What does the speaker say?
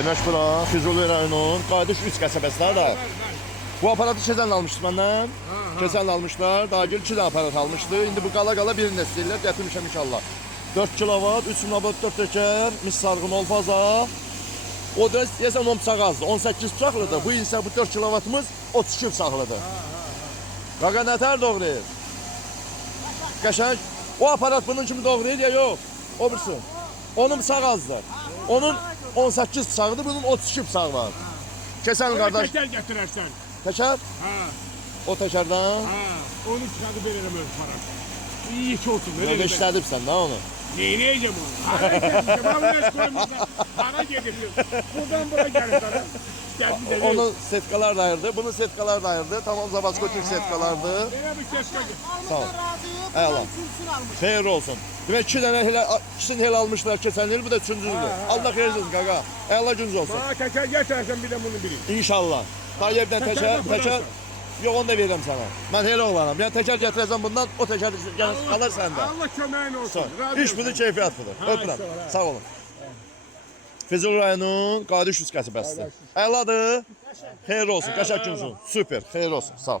Demək bura Füzuli rayonunun Qayıdış 3 qəsəbəsində də. Bu aparatı keçən almışdı məndən. Keçən almışlar. Daha gün 2 dənə aparat almışdı. İndi bu qala birini də istəyirlər. Gətirmişəm inşallah. 4 kilovat, 3 kilovat 4 təkər, mis sarğın olfaza. O da deyəsən 10 bıçaq azdır. 18 bıçaqlıdır. Bu isə bu 4 kilovatımız 32 bıçaqlıdır. Qaqa nətər doğrayır? Qəşəng. O aparat bunun kimi doğrayır ya yox? O birisi. Onun bıçağı azdır. Onun 18 bıçağıdır, bunun 32 bıçağı var. Keçən qardaş. Təkər gətirərsən. Təkər? Hə. O təkərdən. Hə. Onu çıxarıb verərəm öz param. İyi ki olsun. Mən də işlədibsən də onu. Neyləyəcəm onu? Hara gedəcəm? Hara koymuşam? Hara gedəcəm? Buradan bura gəlir sana. Onun setkalar da ayırdı, bunun setkalar da ayırdı. Tamam Zabasko Türk setkalardı. Belə bir setka. Sağ ol. Eyvallah. Xeyir olsun. Demək 2 dənə ikisini hel almışlar keçən il, bu da üçüncüdür. Allah xeyir olsun qaqa. Eyvallah gününüz olsun. Bana təkər gətirərsən bir də bunu biri. İnşallah. Tayyip'dən təkər. Yox onu da verirəm sana. Mən hel oğlanam. Yəni təkər gətirəcəm bundan, o təkər qalır səndə. Allah köməyin olsun. İş budur, keyfiyyət budur. Öpürəm. Sağ olun. Füzuli rayonunun Qayıdış 3 qəsəbəsidir. Əladır. Xeyir olsun. Qəşəng gününüz olsun. Süper. Xeyir olsun. Sağ ol.